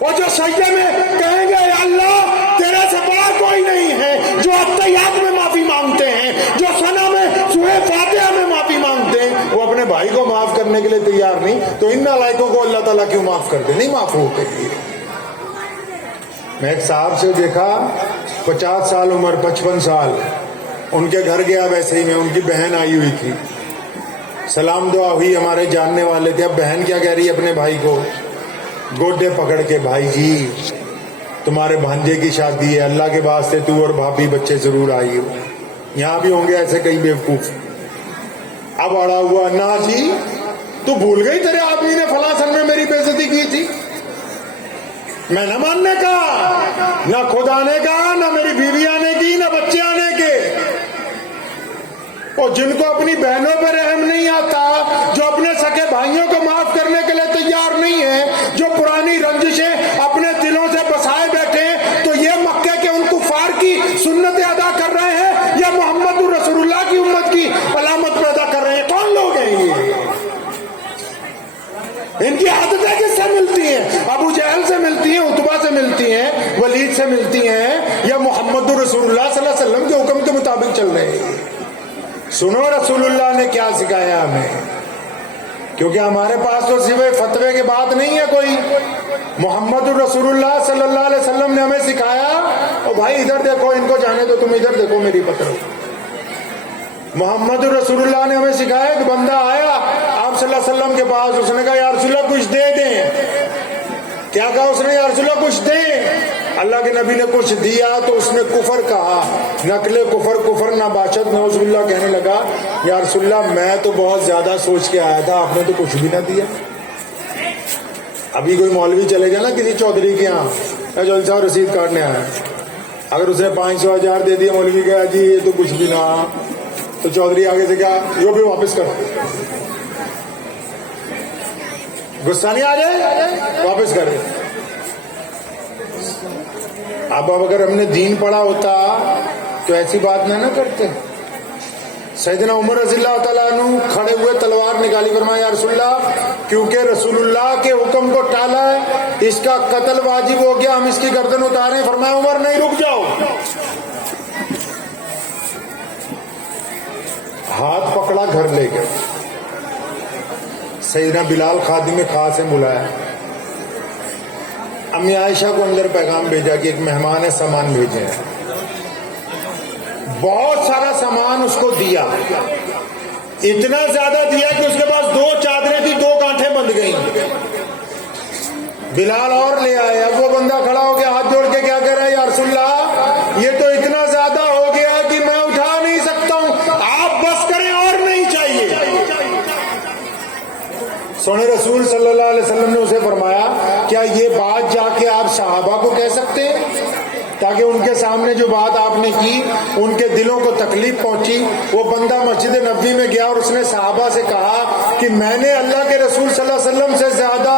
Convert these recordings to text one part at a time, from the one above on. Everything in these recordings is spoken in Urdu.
وہ جو سجدے میں کہیں گے اللہ تیرے سے بڑا کوئی نہیں ہے، جو اتحیات میں معافی مانگتے ہیں، جو ثنا میں سورہ فاتحہ میں معافی مانگتے ہیں، وہ اپنے بھائی کو معاف کرنے کے لیے تیار نہیں، تو ان نالائقوں کو اللہ تعالیٰ کیوں معاف کر دے؟ نہیں معاف ہوتے۔ میں ایک صاحب سے دیکھا 50 سال عمر، 55 سال، ان کے گھر گیا ویسے ہی میں، ان کی بہن آئی ہوئی تھی، سلام دعا ہوئی، ہمارے جاننے والے تھے۔ اب بہن کیا کہہ رہی ہے اپنے بھائی کو گوڈے پکڑ کے، بھائی جی تمہارے بھانجے کی شادی ہے، اللہ کے واسطے تو اور بھابھی بچے ضرور آئی ہو۔ یہاں بھی ہوں گے ایسے کئی بیوقوف۔ اب اڑا ہوا، نا جی تو بھول گئی تیرے آدمی نے فلاں سن میں میری بے عزتی کی تھی؟ میں نہ ماننے کا، نہ خود آنے کا، نہ میری بیوی آنے کی، نہ بچے آنے کے۔ اور جن کو اپنی بہنوں پہ رحم نہیں آتا، جو اپنے سکے بھائیوں کو معاف کرنے کے لیے تیار نہیں ہے، جو پرانی رنجشیں اپنے دلوں سے بسائے بیٹھے ہیں، تو یہ مکے کے ان کفار کی سنتیں ادا کر رہے ہیں یا محمد رسول اللہ کی امت کی علامت پیدا کر رہے ہیں؟ کون لوگ ہیں یہ؟ ان کی عادتیں کس سے ملتی ہیں؟ ابو جہل سے ملتی ہیں، عتبہ سے ملتی ہیں، ولید سے ملتی ہیں، یا محمد رسول اللہ صلی اللہ علیہ وسلم کے حکم کے مطابق چل رہے ہیں؟ سنو رسول اللہ نے کیا سکھایا ہمیں، کیونکہ ہمارے پاس تو سوائے فتوے کے بات نہیں ہے کوئی۔ محمد رسول اللہ صلی اللہ علیہ وسلم نے ہمیں سکھایا، اور بھائی ادھر دیکھو، ان کو جانے دو، تم ادھر دیکھو میری پتر۔ محمد رسول اللہ نے ہمیں سکھایا کہ بندہ آیا آپ صلی اللہ علیہ وسلم کے پاس، اس نے کہا یا رسول اللہ کچھ دے دیں۔ کیا کہا اس نے؟ یا رسول اللہ کچھ دیں۔ اللہ کے نبی نے کچھ دیا تو اس نے کفر کہا، نقل کفر، کفر نباشت، نعوذ باللہ، کہنے لگا یا رسول اللہ میں تو بہت زیادہ سوچ کے آیا تھا، آپ نے تو کچھ بھی نہ دیا۔ ابھی کوئی مولوی چلے گا نا کسی چودھری کے یہاں، جلسہ صاحب رسید کاٹنے آیا، اگر اسے 500 ہزار دے دیا، مولوی کہا جی یہ تو کچھ بھی نہ، تو چودھری آگے سے کہا یہ بھی واپس کر، غصہ نہیں آ جائے؟ واپس کر دے۔ اب اگر ہم نے دین پڑھا ہوتا تو ایسی بات نہ کرتے۔ سیدنا عمر رضی اللہ تعالیٰ عنہ کھڑے ہوئے، تلوار نکالی، فرمایا یا رسول اللہ کیونکہ رسول اللہ کے حکم کو ٹالا ہے، اس کا قتل واجب ہو گیا، ہم اس کی گردن اتاریں۔ فرمایا عمر نہیں، رک جاؤ۔ ہاتھ پکڑا، گھر لے گئے، سیدنا بلال خادم خاص سے بلایا، امی عائشہ کو اندر پیغام بھیجا کہ ایک مہمان ہے، سامان بھیجے ہیں۔ بہت سارا سامان اس کو دیا، اتنا زیادہ دیا کہ اس کے پاس 2 چادریں تھی، 2 گانٹھیں بند گئیں۔ بلال اور لے آئے۔ اب وہ بندہ کھڑا ہو گیا، ہاتھ جوڑ کے کیا کہہ رہا ہے یا رسول اللہ یہ تو اتنا زیادہ ہو گیا کہ میں اٹھا نہیں سکتا ہوں، آپ بس کریں اور نہیں چاہیے۔ سونے رسول صلی اللہ علیہ وسلم نے اسے فرمایا کیا یہ بات جا کے آپ صحابہ کو کہہ سکتے ہیں، تاکہ ان کے سامنے جو بات آپ نے کی ان کے دلوں کو تکلیف پہنچی۔ وہ بندہ مسجد نبوی میں گیا اور اس نے صحابہ سے کہا کہ میں نے اللہ کے رسول صلی اللہ علیہ وسلم سے زیادہ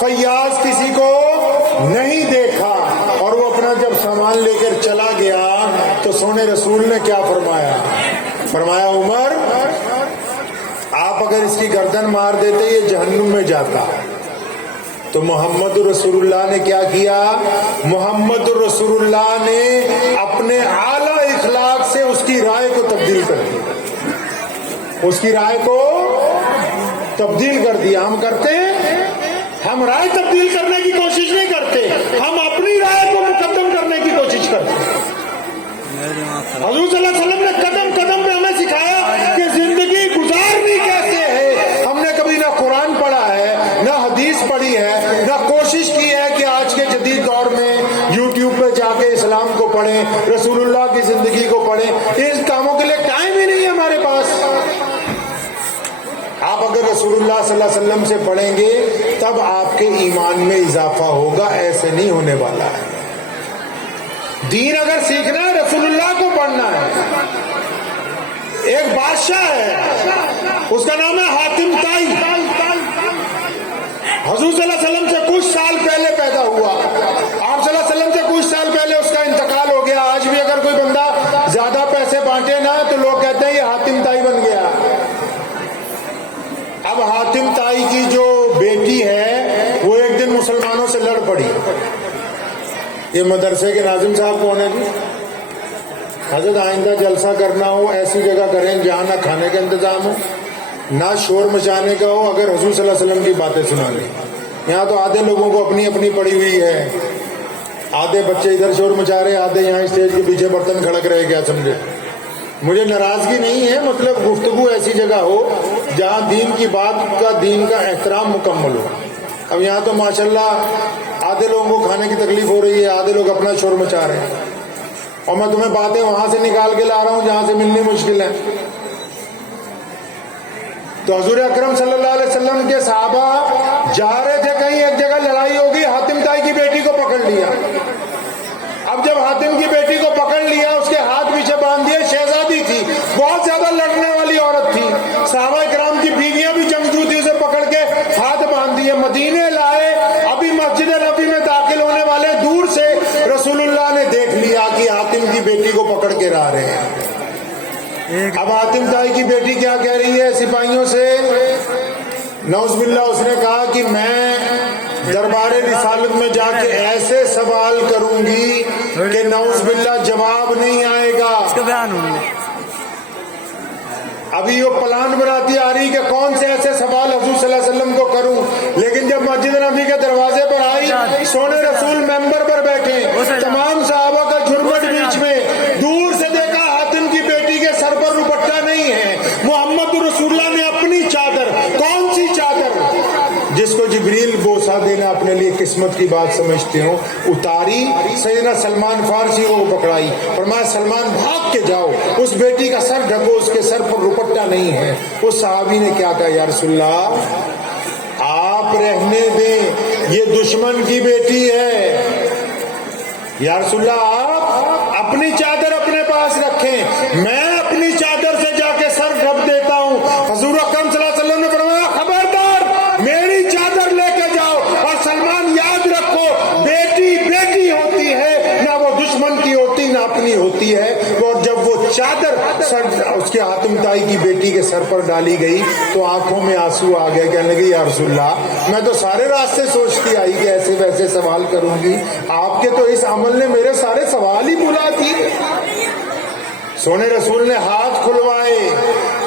فیاض کسی کو نہیں دیکھا، اور وہ اپنا جب سامان لے کر چلا گیا تو سونے رسول نے کیا فرمایا؟ فرمایا عمر آپ اگر اس کی گردن مار دیتے یہ جہنم میں جاتا۔ تو محمد رسول اللہ نے کیا کیا؟ محمد رسول اللہ نے اپنے اعلیٰ اخلاق سے اس کی رائے کو تبدیل کر دیا، اس کی رائے کو تبدیل کر دیا۔ ہم کرتے ہیں، ہم رائے تبدیل کرنے کی کوشش نہیں کرتے، ہم اپنی رائے کو مقدم کرنے کی کوشش کرتے ہیں۔ حضور صلی اللہ علیہ وسلم نے قدم قدم پہ ہمیں سکھایا کہ زندگی گزارنی کیسے ہے۔ ہم نے کبھی نہ قرآن پڑھا ہے، نہ حدیث پڑھی ہے، نہ کوشش کی ہے کہ آج کے جدید دور میں یوٹیوب پہ جا کے اسلام کو پڑھیں، رسول اللہ کی زندگی کو پڑھیں۔ ان کاموں کے لیے ٹائم ہی نہیں ہے ہمارے پاس۔ آپ اگر رسول اللہ صلی اللہ علیہ وسلم سے پڑھیں گے تب آپ کے ایمان میں اضافہ ہوگا، ایسے نہیں ہونے والا ہے۔ دین اگر سیکھنا ہے رسول اللہ کو پڑھنا ہے۔ ایک بادشاہ ہے، اس کا نام ہے حاتم طائی، حضور صلی اللہ علیہ وسلم سے کچھ سال پہلے پیدا ہوا، آپ صلی اللہ علیہ وسلم سے کچھ سال پہلے اس کا انتقال ہو گیا۔ آج بھی اگر کوئی بندہ زیادہ پیسے بانٹے نا تو لوگ کہتے ہیں یہ حاتم طائی بن گیا۔ اب حاتم طائی کی جو بیٹی ہے وہ ایک دن مسلمانوں سے لڑ پڑی، یہ مدرسے کے ناظم صاحب کون ہے جی؟ حضرت آئندہ جلسہ کرنا ہو ایسی جگہ کریں جہاں نہ کھانے کا انتظام ہو نہ شور مچانے کا ہو، اگر حضور صلی اللہ علیہ وسلم کی باتیں سنا لیں۔ یہاں تو آدھے لوگوں کو اپنی اپنی پڑی ہوئی ہے، آدھے بچے ادھر شور مچا رہے، آدھے یہاں اسٹیج کے پیچھے برتن کھڑک رہے، کیا سمجھے؟ مجھے ناراضگی نہیں ہے، مطلب گفتگو ایسی جگہ ہو جہاں دین کی بات کا، دین کا احترام مکمل ہو۔ اب یہاں تو ماشاءاللہ آدھے لوگوں کو کھانے کی تکلیف ہو رہی ہے، آدھے لوگ اپنا شور مچا رہے ہیں، اور میں تمہیں باتیں وہاں سے نکال کے لا رہا ہوں جہاں سے ملنی مشکل ہے۔ تو حضور اکرم صلی اللہ علیہ وسلم کے صحابہ جا رہے تھے کہیں، ایک جگہ لڑائی ہوگی، حاتم طائی کی بیٹی کو پکڑ لیا۔ اب جب حاتم کی بیٹی کو پکڑ لیا، اس کے ہاتھ پیچھے باندھ دیے، شہزادی تھی، بہت زیادہ لڑنے والی عورت تھی، صحابہ کرام کی بیویاں بھی جنگجو تھی، اسے پکڑ کے ہاتھ باندھ دیے، مدینے لائے۔ ابھی مسجد نبی میں داخل ہونے والے، دور سے رسول اللہ نے دیکھ لیا کہ حاتم کی بیٹی کو پکڑ کے لا رہے ہیں۔ اب حاتم طائی کی بیٹی کیا کہہ رہی ہے سپاہیوں سے؟ نعوذ باللہ اس نے کہا کہ میں دربار رسالت میں جا کے ایسے سوال کروں گی کہ نعوذ باللہ جواب نہیں آئے گا۔ ابھی وہ پلان بناتی آ رہی کہ کون سے ایسے سوال حضور صلی اللہ علیہ وسلم کو کروں، لیکن جب مسجد نبی کے دروازے پر آئی، سونے رسول ممبر پر بیٹھے، تمام صحابہ کا جھرمٹ بیچ میں، دور سے دیکھا حاتم کی بیٹی کے سر پر دوپٹہ نہیں ہے، محمد رسول اللہ نے اپنی چادر، کون سی چادر جس کو جبریل بوسہ دینا اپنے لیے قسمت کی بات سمجھتے ہو، اتاری، سیدنا سلمان فارسی کو پکڑائی، فرمایا سلمان بھاگ کے جاؤ، اس بیٹی کا سر ڈھکو، اس کے سر پر دوپٹہ نہیں ہے۔ اس صحابی نے کیا کہا، یا رسول اللہ آپ رہنے دیں، یہ دشمن کی بیٹی ہے، یا رسول اللہ آپ اپنی چادر اپنے پاس رکھیں، میں اپنی چادر سے جا کے سر ڈھک دیتا ہوں۔ حضور اکرم صلی اللہ علیہ وسلم نے فرمایا خبردار، میری چادر لے کے جاؤ، اور سلمان یاد رکھو بیٹی بیٹی ہوتی ہے، نہ وہ دشمن کی ہوتی نہ اپنی ہوتی ہے۔ اور جب وہ چادر سر اس کے حاتم طائی کی بیٹی کے سر پر ڈالی گئی تو آنکھوں میں آنسو آ گئے، کہنے لگی یا رسول اللہ میں تو سارے راستے سوچتی آئی کہ ایسے ویسے سوال کروں گی، آپ کے تو اس عمل نے میرے سارے سوال ہی بلا دیے۔ سونے رسول نے ہاتھ کھلوائے،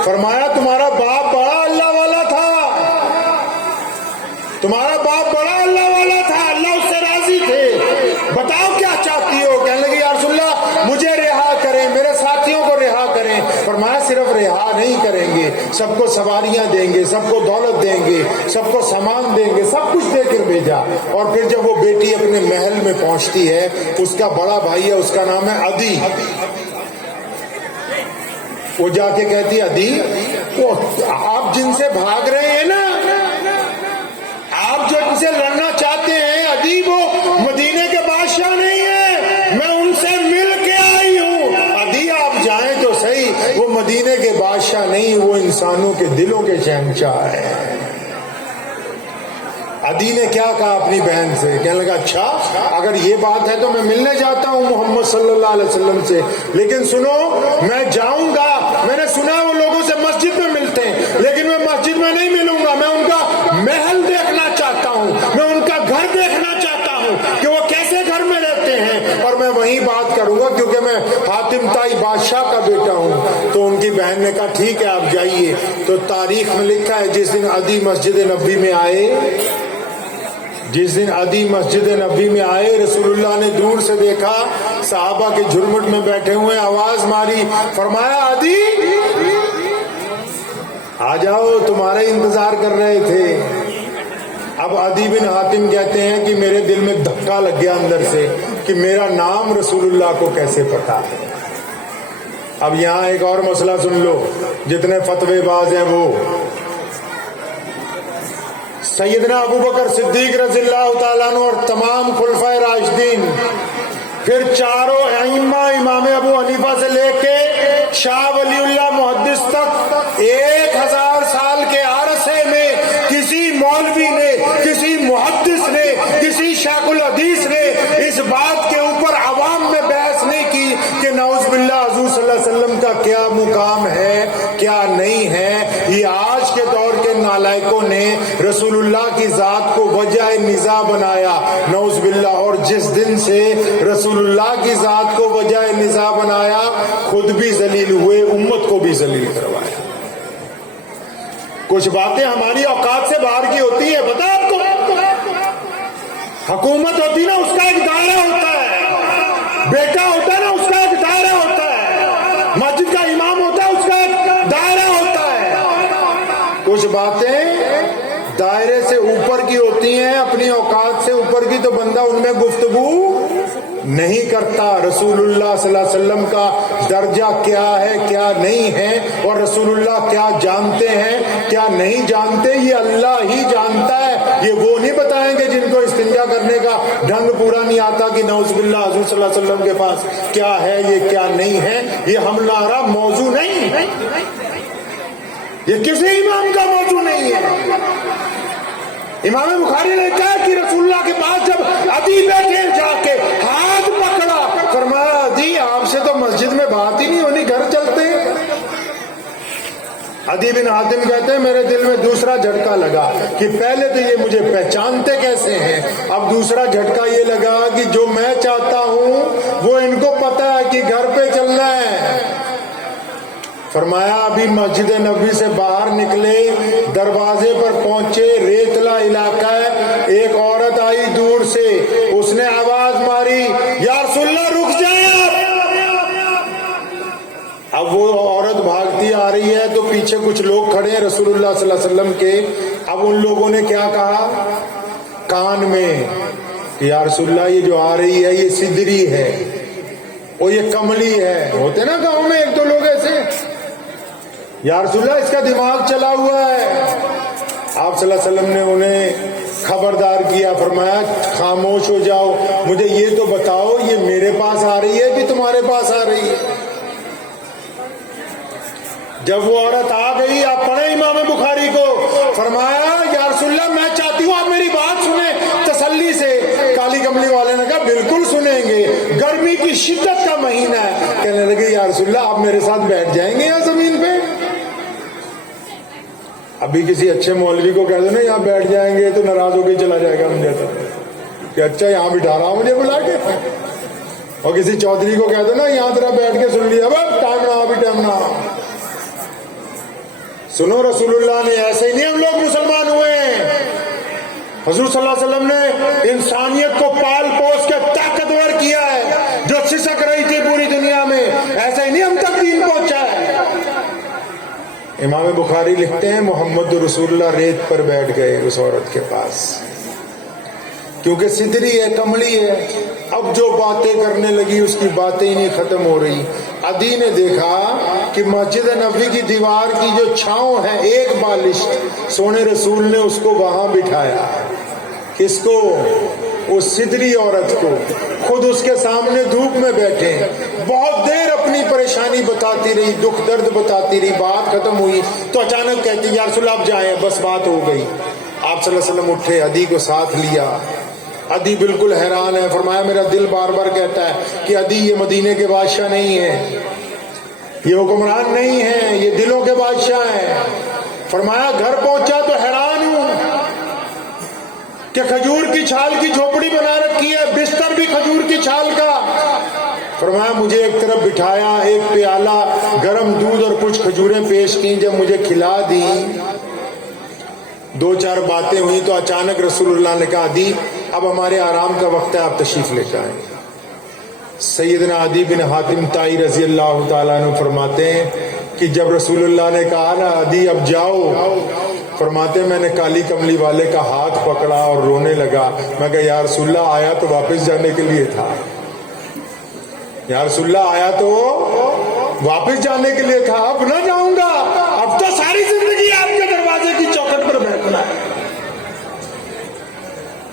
فرمایا تمہارا باپ بڑا اللہ والا تھا، تمہارا باپ بڑا اللہ والا تھا، اللہ اس سے راضی تھے، بتاؤ کیا چاہتی ہو؟ کہنے لگی یا رسول اللہ مجھے رہا کریں، میرے ساتھیوں کو رہا کریں۔ فرمایا صرف رہا نہیں کریں گے، سب کو سواریاں دیں گے، سب کو دولت دیں گے، سب کو سامان دیں گے، سب کچھ دے کر بھیجا۔ اور پھر جب وہ بیٹی اپنے محل میں پہنچتی ہے، اس کا بڑا بھائی ہے، اس کا نام ہے عدی، وہ جا کے کہتی ہے عدی تو آپ جن سے بھاگ رہے ہیں نا، آپ جو ان سے لڑنا چاہتے ہیں، عدی وہ مدینے کے بادشاہ نہیں ہیں، میں ان سے مل کے آئی ہوں۔ عدی آپ جائیں تو صحیح، وہ مدینے کے بادشاہ نہیں، وہ انسانوں کے دلوں کے شہنشاہ ہیں۔ عدی نے کیا کہا اپنی بہن سے، کہنے لگا اچھا اگر یہ بات ہے تو میں ملنے جاتا ہوں محمد صلی اللہ علیہ وسلم سے، لیکن سنو میں جاؤں گا، میں نے سنا وہ لوگوں سے مسجد میں ملتے ہیں، لیکن میں مسجد میں نہیں ملوں گا، میں ان کا محل دیکھنا چاہتا ہوں، میں ان کا گھر دیکھنا چاہتا ہوں کہ وہ کیسے گھر میں رہتے ہیں، اور میں وہیں بات کروں گا کیونکہ میں حاتم طائی بادشاہ کا بیٹا ہوں۔ تو ان کی بہن نے کہا ٹھیک ہے آپ جائیے۔ تو تاریخ میں لکھا ہے جس دن عدی مسجد نبی میں آئے، جس دن عدی مسجد نبی میں آئے، رسول اللہ نے دور سے دیکھا، صحابہ کے جھرمٹ میں بیٹھے ہوئے، آواز ماری، فرمایا عدی آ جاؤ، تمہارے انتظار کر رہے تھے۔ اب عدی بن حاتم کہتے ہیں کہ میرے دل میں دھکا لگ گیا اندر سے کہ میرا نام رسول اللہ کو کیسے پتا ہے۔ اب یہاں ایک اور مسئلہ سن لو، جتنے فتوے باز ہیں وہ سیدنا ابوبکر صدیق رضی اللہ تعالیٰ عنہ اور تمام خلفائے راشدین، پھر چاروں ائمہ، امام ابو حنیفہ سے لے کے شاہ ولی اللہ محدث تک 1000 سال کے عرصے میں کسی مولوی نے، کسی محدث نے، کسی شیخ الحدیث نے اس بات کے اوپر عوام میں بحث نہیں کی کہ نعوذ باللہ حضور صلی اللہ علیہ وسلم کا کیا مقام ہے، کیا نہیں ہے۔ یہ آج کے دور کے ملائکوں نے رسول اللہ کی ذات کو وجہ نزاع بنایا، نعوذ باللہ، اور جس دن سے رسول اللہ کی ذات کو وجہ نزاع بنایا خود بھی ذلیل ہوئے، امت کو بھی ذلیل کروایا۔ کچھ باتیں ہماری اوقات سے باہر کی ہوتی ہیں، پتہ آپ کو؟ حکومت ہوتی نا، اس کا ایک دائرہ ہوتا ہے، بیٹا ہوتا ہے نا، اس کا ایک دائرہ ہوتا ہے، مسجد کا امام ہوتا ہے، اس کا ایک دائرہ ہوتا ہے۔ کچھ باتیں دائرے سے اوپر کی ہوتی ہیں، اپنی اوقات سے اوپر کی، تو بندہ ان میں گفتگو نہیں کرتا۔ رسول اللہ صلی اللہ علیہ وسلم کا درجہ کیا ہے، کیا نہیں ہے، اور رسول اللہ کیا جانتے ہیں، کیا نہیں جانتے، یہ اللہ ہی جانتا ہے۔ یہ وہ نہیں بتائیں گے جن کو استنجا کرنے کا ڈھنگ پورا نہیں آتا کہ نعوذ باللہ حضور صلی اللہ علیہ وسلم کے پاس کیا ہے، یہ کیا نہیں ہے۔ یہ ہمارا موضوع نہیں ہے، یہ کسی امام کا موضوع نہیں ہے۔ امام بخاری نے کہا کہ رسول اللہ کے پاس جب عدی بیٹھے جا کے ہاتھ پکڑا، فرمایا عدی آپ سے تو مسجد میں بات ہی نہیں ہونی، گھر چلتے۔ عدی بن حاتم کہتے ہیں میرے دل میں دوسرا جھٹکا لگا کہ پہلے تو یہ مجھے پہچانتے کیسے ہیں، اب دوسرا جھٹکا یہ لگا کہ جو میں چاہتا ہوں وہ ان کو پتا ہے کہ گھر پہ چلنا ہے۔ فرمایا ابھی مسجد نبوی سے باہر نکلے، دروازے پر پہنچے، ریتلا علاقہ ہے، ایک عورت آئی دور سے، اس نے آواز ماری یا رسول اللہ رک جائیں آپ۔ اب وہ عورت بھاگتی آ رہی ہے تو پیچھے کچھ لوگ کھڑے ہیں رسول اللہ صلی اللہ علیہ وسلم کے۔ اب ان لوگوں نے کیا کہا کان میں کہ یا رسول اللہ یہ جو آ رہی ہے یہ سدری ہے، اور یہ کملی ہے۔ ہوتے نا گاؤں میں ایک دو لوگ ایسے، یا رسول اللہ اس کا دماغ چلا ہوا ہے۔ آپ صلی اللہ علیہ وسلم نے انہیں خبردار کیا، فرمایا خاموش ہو جاؤ، مجھے یہ تو بتاؤ یہ میرے پاس آ رہی ہے کہ تمہارے پاس آ رہی ہے؟ جب وہ عورت آ گئی، آپ پڑھیں امام بخاری کو، فرمایا یا رسول اللہ میں چاہتی ہوں آپ میری بات سنیں تسلی سے۔ کالی کملی والے نے کہا بالکل سنیں گے، گرمی کی شدت کا مہینہ ہے۔ کہنے لگے یا رسول اللہ آپ میرے ساتھ بیٹھ جائیں گے یہاں زمین پہ؟ ابھی کسی اچھے مولوی کو کہہ دو نا یہاں بیٹھ جائیں گے تو ناراض ہو کے چلا جائے گا مجھے تو کہ اچھا یہاں بٹھا رہا ہوں مجھے بلا کے، اور کسی چودھری کو کہہ دو نا یہاں ذرا بیٹھ کے سن لیا، بس ٹائم نہ ابھی ٹائم نہ۔ سنو رسول اللہ نے ایسے ہی نہیں ہم لوگ مسلمان ہوئے ہیں۔ حضور صلی اللہ علیہ وسلم نے انسانیت کو پال پوس کے طاقتور کیا ہے، جو سسک رہی تھی پوری دنیا میں، ایسا ہی نہیں ہم تک دین پہنچا ہے۔ امام بخاری لکھتے ہیں محمد رسول اللہ ریت پر بیٹھ گئے اس عورت کے پاس، کیونکہ سدری ہے، کملی ہے۔ اب جو باتیں کرنے لگی اس کی باتیں ہی نہیں ختم ہو رہی۔ عدی نے دیکھا کہ مسجد نبوی کی دیوار کی جو چھاؤں ہے ایک بالش، سونے رسول نے اس کو وہاں بٹھایا۔ کس کو؟ اس سدری عورت کو، خود اس کے سامنے دھوپ میں بیٹھے، بہت دیر اپنی پریشانی بتاتی رہی، دکھ درد بتاتی رہی۔ بات ختم ہوئی تو اچانک کہتی یا رسول اللہ آپ جائیں، بس بات ہو گئی۔ آپ صلی اللہ علیہ وسلم اٹھے، عدی کو ساتھ لیا۔ عدی بالکل حیران ہے، فرمایا میرا دل بار بار کہتا ہے کہ عدی یہ مدینے کے بادشاہ نہیں ہے، یہ حکمران نہیں ہے، یہ دلوں کے بادشاہ ہیں۔ فرمایا گھر پہنچا تو حیران ہوں کہ کھجور کی چھال کی جھوپڑی بنا رکھی ہے، بستر بھی کھجور کی چھال کا۔ فرمایا مجھے ایک طرف بٹھایا، ایک پیالہ گرم دودھ اور کچھ کھجوریں پیش کی، جب مجھے کھلا دی، دو چار باتیں ہوئی تو اچانک رسول اللہ نے کہا عدی اب ہمارے آرام کا وقت ہے، آپ تشریف لے جائیں۔ سیدنا عدی بن حاتم طائی رضی اللہ تعالیٰ عنہ فرماتے ہیں کہ جب رسول اللہ نے کہا نا عدی اب جاؤ، فرماتے میں نے کالی کملی والے کا ہاتھ پکڑا اور رونے لگا۔ میں کہا یا رسول اللہ آیا تو واپس جانے کے لیے تھا، یا رسول اللہ آیا تو واپس جانے کے لیے تھا، اب نہ جاؤں گا، اب تو ساری زندگی آپ کے دروازے کی چوکھٹ پر بیٹھنا ہے۔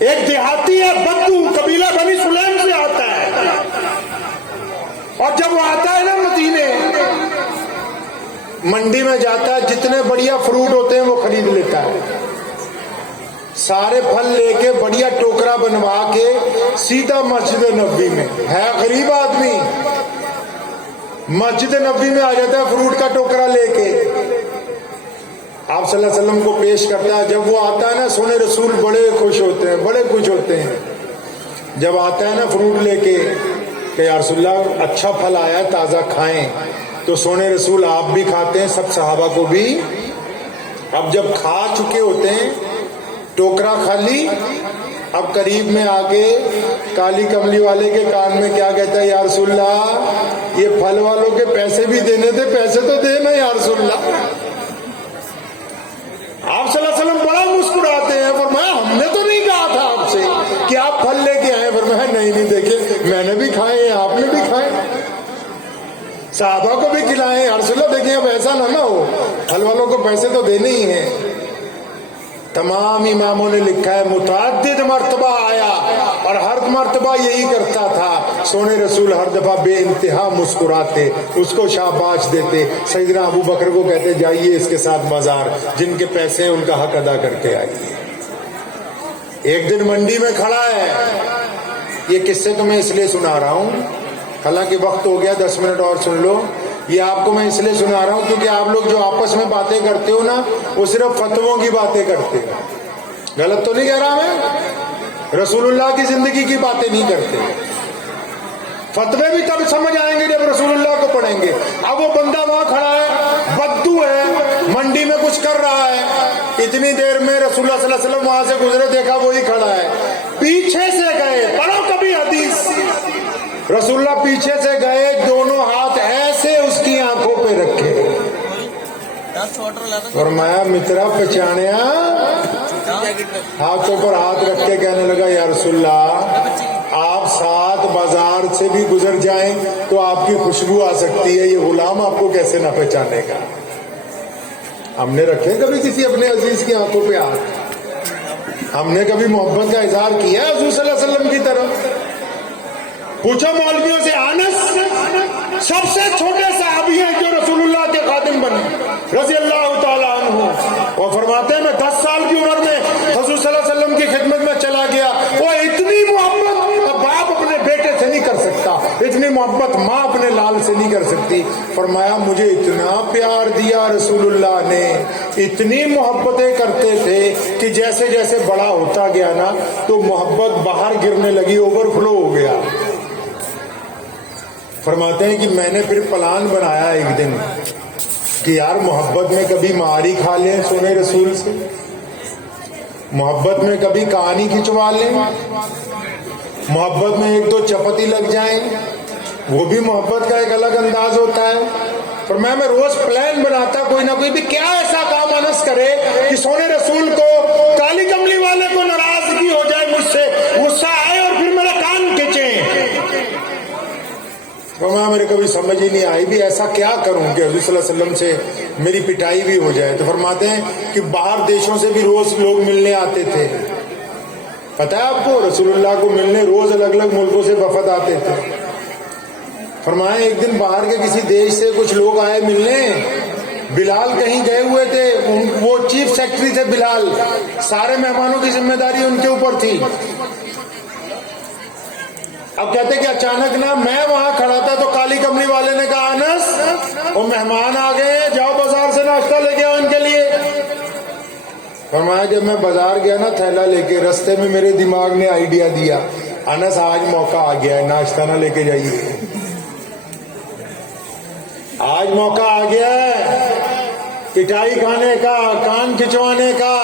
ایک دیہاتی ہے بدو، قبیلہ بنی سلیم سے آتا ہے، اور جب وہ آتا ہے نا مدینے، منڈی میں جاتا ہے، جتنے بڑھیا فروٹ ہوتے ہیں وہ خرید لیتا ہے، سارے پھل لے کے بڑھیا ٹوکرا بنوا کے سیدھا مسجد نبوی میں، ہے غریب آدمی، مسجد نبوی میں آ جاتا ہے فروٹ کا ٹوکرا لے کے۔ آپ صلی اللہ علیہ وسلم کو پیش کرتا ہے. جب وہ آتا ہے نا سونے رسول بڑے خوش ہوتے ہیں, بڑے خوش ہوتے ہیں. جب آتا ہے نا فروٹ لے کے کہ یا رسول اللہ اچھا پھل آیا ہے, تازہ کھائیں, تو سونے رسول آپ بھی کھاتے ہیں, سب صحابہ کو بھی. اب جب کھا چکے ہوتے ہیں, ٹوکرا خالی, اب قریب میں آ کے کالی کملی والے کے کان میں کیا کہتا ہے, یا رسول اللہ یہ پھل والوں کے پیسے بھی دینے تھے, پیسے تو دینا یا رسول اللہ. آپ صلی اللہ علیہ وسلم بڑا مسکراتے ہیں, فرمایا ہم نے تو نہیں کہا تھا آپ سے کہ آپ پھل لے کے آئے. فرمایا نہیں دیکھیں میں نے بھی کھائے, آپ نے بھی کھائے, صحابہ کو بھی کھلائے. یا رسول اللہ دیکھیں اب ایسا نہ ہو, پھل والوں کو پیسے تو دینے ہی ہیں. تمام اماموں نے لکھا ہے متعدد مرتبہ آیا اور ہر مرتبہ یہی کرتا تھا. سونے رسول ہر دفعہ بے انتہا مسکراتے, اس کو شاباش دیتے. سیدنا ابو بکر کو کہتے جائیے اس کے ساتھ بازار, جن کے پیسے ہیں ان کا حق ادا کر کے آئیے. ایک دن منڈی میں کھڑا ہے, یہ قصے تو میں اس لیے سنا رہا ہوں, حالانکہ وقت ہو گیا, 10 منٹ اور سن لو. یہ آپ کو میں اس لیے سنا رہا ہوں کیونکہ آپ لوگ جو آپس میں باتیں کرتے ہو نا وہ صرف فتووں کی باتیں کرتے ہو. غلط تو نہیں کہہ رہا میں, رسول اللہ کی زندگی کی باتیں نہیں کرتے. فتوے بھی تب سمجھ آئیں گے جب رسول اللہ کو پڑھیں گے. اب وہ بندہ وہاں کھڑا ہے, بدو ہے, منڈی میں کچھ کر رہا ہے. اتنی دیر میں رسول اللہ صلی اللہ علیہ وسلم وہاں سے گزرے, دیکھا وہی کھڑا ہے. پیچھے سے گئے, پڑھو کبھی حدیث, رسول اللہ پیچھے سے گئے, دونوں ہاتھ ایسے اس کی آنکھوں پہ رکھے, فرمایا مترا پہچانیا, ہاتھوں پر ہاتھ رکھ کے کہنے لگا یا رسول اللہ آپ ساتھ بازار سے بھی گزر جائیں تو آپ کی خوشبو آ سکتی ہے, یہ غلام آپ کو کیسے نہ پہچانے گا. ہم نے رکھے کبھی کسی اپنے عزیز کی آنکھوں پہ ہاتھ؟ ہم نے کبھی محبت کا اظہار کیا ہے حضور صلی اللہ علیہ وسلم کی طرف؟ پوچھو مولویوں سے, انس سب سے چھوٹے صحابی ہیں جو رسول اللہ کے خادم بنے رضی اللہ تعالیٰ عنہ. وہ فرماتے ہیں میں 10 سال کی عمر میں حضور صلی اللہ علیہ وسلم کی خدمت میں چلا گیا. وہ اتنی محبت باپ اپنے بیٹے سے نہیں کر سکتا, اتنی محبت ماں اپنے لال سے نہیں کر سکتی. فرمایا مجھے اتنا پیار دیا رسول اللہ نے, اتنی محبتیں کرتے تھے کہ جیسے جیسے بڑا ہوتا گیا نا تو محبت باہر گرنے لگی, اوور فلو ہو گیا. فرماتے ہیں کہ میں نے پھر پلان بنایا ایک دن کہ یار محبت میں کبھی ماری کھا لیں سونے رسول سے, محبت میں کبھی کہانی کھنچوا لیں, محبت میں 1-2 چپتی لگ جائیں, وہ بھی محبت کا ایک الگ انداز ہوتا ہے. پر میں روز پلان بناتا کوئی نہ کوئی بھی کیا ایسا کام انس کرے کہ سونے رسول کو, کالی کملی والے کو ناراضگی ہو جائے, مجھ سے غصہ آئے اور پھر میرا کان کھینچیں. میرے کبھی سمجھ ہی نہیں آئی بھی ایسا کیا کروں کہ حضور صلی اللہ علیہ وسلم سے میری پٹائی بھی ہو جائے. تو فرماتے ہیں کہ باہر دیشوں سے بھی روز لوگ ملنے آتے تھے, پتہ ہے آپ کو, رسول اللہ کو ملنے روز الگ الگ ملکوں سے وفد آتے تھے. فرمایا ایک دن باہر کے کسی دیش سے کچھ لوگ آئے ملنے, بلال کہیں گئے ہوئے تھے, وہ چیف سیکرٹری تھے بلال, سارے مہمانوں کی ذمہ داری ان کے اوپر تھی. اب کہتے کہ اچانک نا میں وہاں کھڑا تھا تو کالی کملی والے نے کہا انس وہ مہمان آ گئے, جاؤ بازار سے ناشتہ لے کے آؤ ان کے لیے. فرمایا جب میں بازار گیا نا تھیلا لے کے, رستے میں میرے دماغ نے آئیڈیا دیا, انس آج موقع آ گیا ہے, ناشتہ نہ لے کے جائیے, آج موقع آ گیا ہے پٹائی کھانے کا, کان کھنچوانے کا,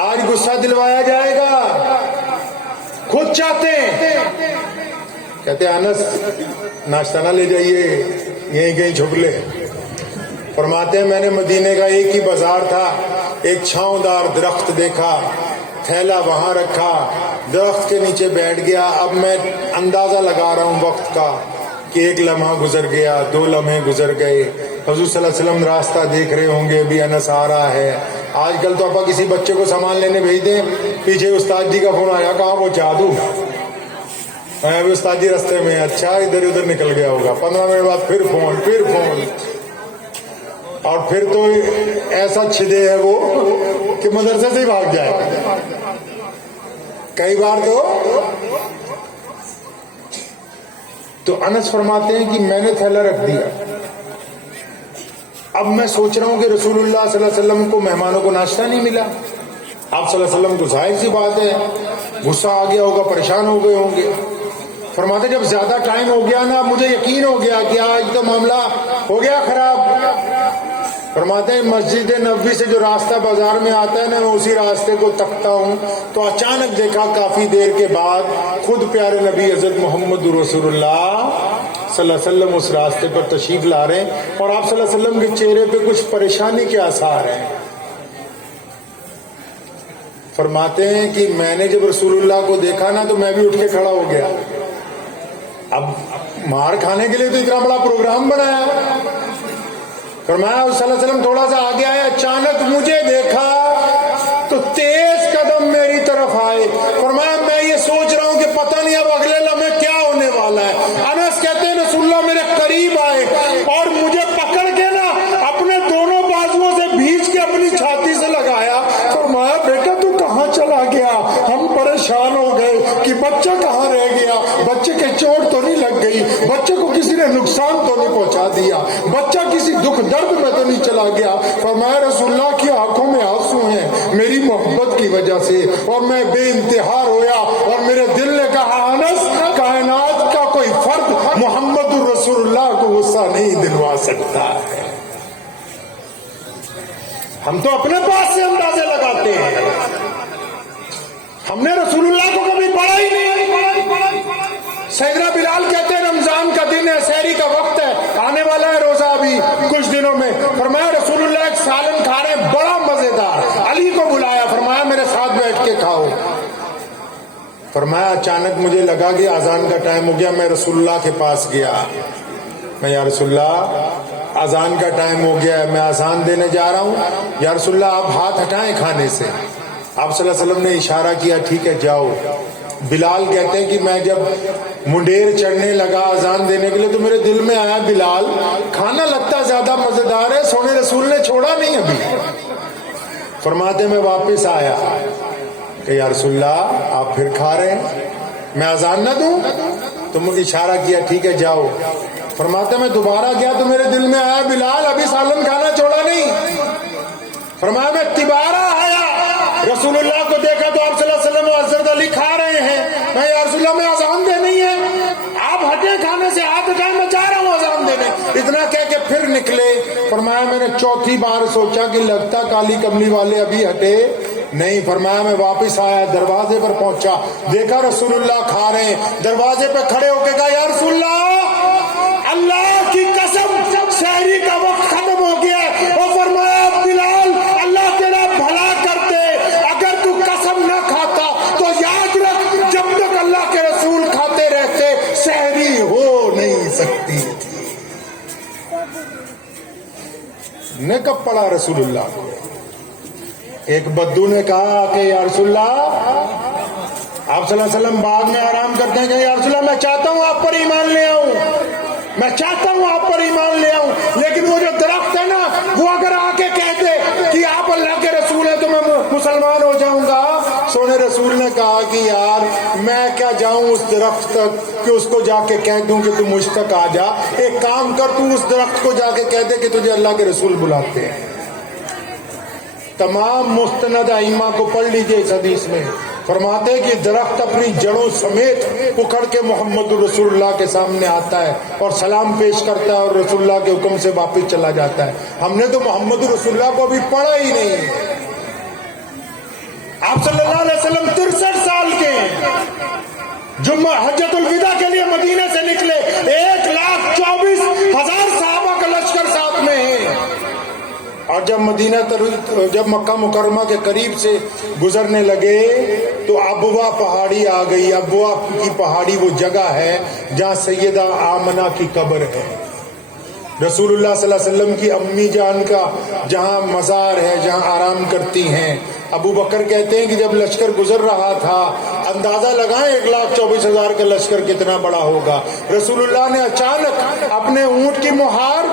آج غصہ دلوایا جائے گا. خود چاہتے ہیں, کہتے انس ناشتہ نہ لے جائیے, یہیں کہیں چھپ لے. فرماتے ہیں میں نے مدینے کا ایک ہی بازار تھا, ایک چھاؤں دار درخت دیکھا, تھیلا وہاں رکھا, درخت کے نیچے بیٹھ گیا. اب میں اندازہ لگا رہا ہوں وقت کا کہ 1 لمحہ گزر گیا, 2 لمحے گزر گئے. حضور صلی اللہ علیہ وسلم راستہ دیکھ رہے ہوں گے, ابھی انس آ رہا ہے. آج کل تو آپ کسی بچے کو سامان لینے بھیج دیں, پیچھے استاد جی کا فون آیا, کہاں پہنچا دوں, ابھی استاد جی رستے میں, اچھا ادھر ادھر نکل گیا ہوگا. 15 منٹ بعد پھر فون, اور پھر تو ایسا چھدے ہے وہ کہ مدرسے سے ہی بھاگ جائے. کئی بار تو انس فرماتے ہیں کہ میں نے تھیلا رکھ دیا. اب میں سوچ رہا ہوں کہ رسول اللہ صلی اللہ علیہ وسلم کو مہمانوں کو ناشتہ نہیں ملا. آپ صلی اللہ علیہ وسلم کو ظاہر سی بات ہے غصہ آ گیا ہوگا, پریشان ہو گئے ہوں گے. فرماتے جب زیادہ ٹائم ہو گیا نا, مجھے یقین ہو گیا کہ آج تو معاملہ ہو گیا خراب. فرماتے ہیں مسجد نبوی سے جو راستہ بازار میں آتا ہے نا, میں اسی راستے کو تکتا ہوں تو اچانک دیکھا کافی دیر کے بعد خود پیارے نبی حضرت محمد رسول اللہ صلی اللہ علیہ وسلم اس راستے پر تشریف لا رہے ہیں, اور آپ صلی اللہ علیہ وسلم کے چہرے پہ کچھ پریشانی کے آثار ہیں. فرماتے ہیں کہ میں نے جب رسول اللہ کو دیکھا نا تو میں بھی اٹھ کے کھڑا ہو گیا. اب مار کھانے کے لیے تو اتنا بڑا پروگرام بنایا. فرمایا صلی اللہ علیہ وسلم تھوڑا سا آگے آئے, اچانک مجھے دیکھا تو تیز قدم میری طرف آئے. فرمایا میں یہ سوچ رہا ہوں کہ پتہ نہیں اب اگلے لمحے کیا ہونے والا ہے. انس کہتے ہیں رسول اللہ میرے قریب آئے اور مجھے پکڑ کے نا اپنے دونوں بازوؤں سے بھیج کے اپنی چھاتی سے لگایا. فرمایا بیٹا تو کہاں چلا گیا؟ ہم پریشان ہو گئے کہ بچہ کہاں رہ گیا, بچے کے چوٹ تو نہیں لگ گئی, بچے کو کسی نے نقصان تو نہیں پہنچا دیا, بچہ کسی دکھ درد میں تو نہیں چلا گیا. فرمایا رسول اللہ کی آنکھوں میں آنسو ہیں میری محبت کی وجہ سے, اور میں بے انتہا رویا, اور میرے دل نے کہا انس کائنات کا کوئی فرد محمد رسول اللہ کو غصہ نہیں دلوا سکتا ہے. ہم تو اپنے پاس سے اندازے لگاتے ہیں, ہم نے رسول اللہ کو کبھی پڑھا ہی نہیں. سیدنا بلال کہتے ہیں رمضان کا دن ہے, سحری کا وقت ہے, آنے والا ہے روزہ ابھی کچھ دنوں میں. فرمایا رسول اللہ ایک سالن کھا رہے ہیں بڑا مزیدار, علی کو بلایا, فرمایا میرے ساتھ بیٹھ کے کھاؤ. فرمایا اچانک مجھے لگا کہ اذان کا ٹائم ہو گیا. میں رسول اللہ کے پاس گیا, میں یا رسول اللہ اذان کا ٹائم ہو گیا ہے, میں اذان دینے جا رہا ہوں. یا رسول اللہ آپ ہاتھ ہٹائیں کھانے سے. آپ صلی اللہ علیہ وسلم نے اشارہ کیا ٹھیک ہے جاؤ. بلال کہتے ہیں کہ میں جب منڈیر چڑھنے لگا اذان دینے کے لیے تو میرے دل میں آیا بلال کھانا لگتا زیادہ مزیدار ہے, سونے رسول نے چھوڑا نہیں ابھی. فرماتے میں واپس آیا کہ یا رسول اللہ آپ پھر کھا رہے ہیں, میں اذان نہ دوں؟ تو مجھے اشارہ کیا ٹھیک ہے جاؤ. فرماتے میں دوبارہ گیا تو میرے دل میں آیا بلال ابھی سالن کھانا چھوڑا نہیں. فرمایا میں تیبارہ آیا, رسول اللہ کو دیکھا تو آپ صلی اللہ علیہ وسلم و حضرت علی کھا رہے ہیں. میں یا رسول اللہ میں اذان دینی ہے, آپ ہٹے کھانے سے, ہاتھ اٹھائے, میں جا رہا ہوں اذان دینے. اتنا کہہ کے پھر نکلے. فرمایا میں نے چوتھی بار سوچا کہ لگتا کالی کملی والے ابھی ہٹے نہیں. فرمایا میں واپس آیا, دروازے پر پہنچا, دیکھا رسول اللہ کھا رہے ہیں. دروازے پہ کھڑے ہو کے کہا یا رسول اللہ اللہ کی قسم سحری کا وقت ختم ہو گیا ہے. اور فرمایا بلال اللہ تیرا بھلا کرتے, اگر تو قسم نہ کھاتا تو یاد رکھ جب تک اللہ کے رسول کھاتے رہتے سحری ہو نہیں سکتی تھی. نے کب پڑھا رسول اللہ کو؟ ایک بدو نے کہا کہ یا رسول اللہ آپ صلی اللہ علیہ وسلم بعد میں آرام کرتے ہیں کہ یا رسول اللہ میں چاہتا ہوں آپ پر ایمان لے آؤں, میں چاہتا ہوں آپ پر ایمان لے آؤں, لیکن وہ جو درخت ہے نا وہ اگر آ کے کہتے کہ آپ اللہ کے رسول ہیں تو میں مسلمان ہو جاؤں گا. سونے رسول نے کہا کہ یار میں کیا جاؤں اس درخت تک کہ اس کو جا کے کہہ دوں کہ تم مجھ تک آ جا. ایک کام کر, تو اس درخت کو جا کے کہہ دے کہ تجھے اللہ کے رسول بلاتے ہیں. تمام مستند ائمہ کو پڑھ لیجئے اس حدیث میں. فرماتے کہ درخت اپنی جڑوں سمیت اکھڑ کے محمد رسول اللہ کے سامنے آتا ہے اور سلام پیش کرتا ہے اور رسول اللہ کے حکم سے واپس چلا جاتا ہے. ہم نے تو محمد رسول اللہ کو ابھی پڑھا ہی نہیں. آپ صلی اللہ علیہ وسلم 63 سال کے ہیں, جو حجۃ الوداع کے لیے مدینے سے نکلے, 1,24,000 صحابہ کا لشکر ساتھ میں ہے. اور جب مکہ مکرمہ کے قریب سے گزرنے لگے تو ابوا پہاڑی آ گئی. ابوا کی پہاڑی وہ جگہ ہے جہاں سیدہ آمنہ کی قبر ہے, رسول اللہ صلی اللہ علیہ وسلم کی امی جان کا جہاں مزار ہے, جہاں آرام کرتی ہیں. ابو بکر کہتے ہیں کہ جب لشکر گزر رہا تھا, اندازہ لگائیں 1,24,000 کا لشکر کتنا بڑا ہوگا. رسول اللہ نے اچانک اپنے اونٹ کی مہار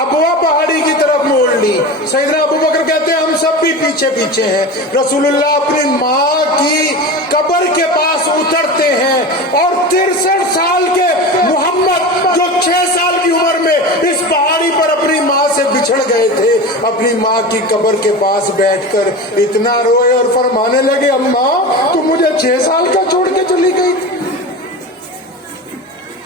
ابوا پہاڑی کی طرف موڑ لی. سیدنا ابو بکر کہتے ہیں ہم سب بھی پیچھے پیچھے ہیں. رسول اللہ اپنی ماں کی قبر کے پاس اترتے ہیں اور 63 سال کے محمد جو 6 سال کی عمر میں اس پہاڑی پر اپنی ماں سے بچھڑ گئے تھے اپنی ماں کی قبر کے پاس بیٹھ کر اتنا روئے اور فرمانے لگے اماں تم مجھے 6 سال کا چھوڑ کے چلی گئی تھی۔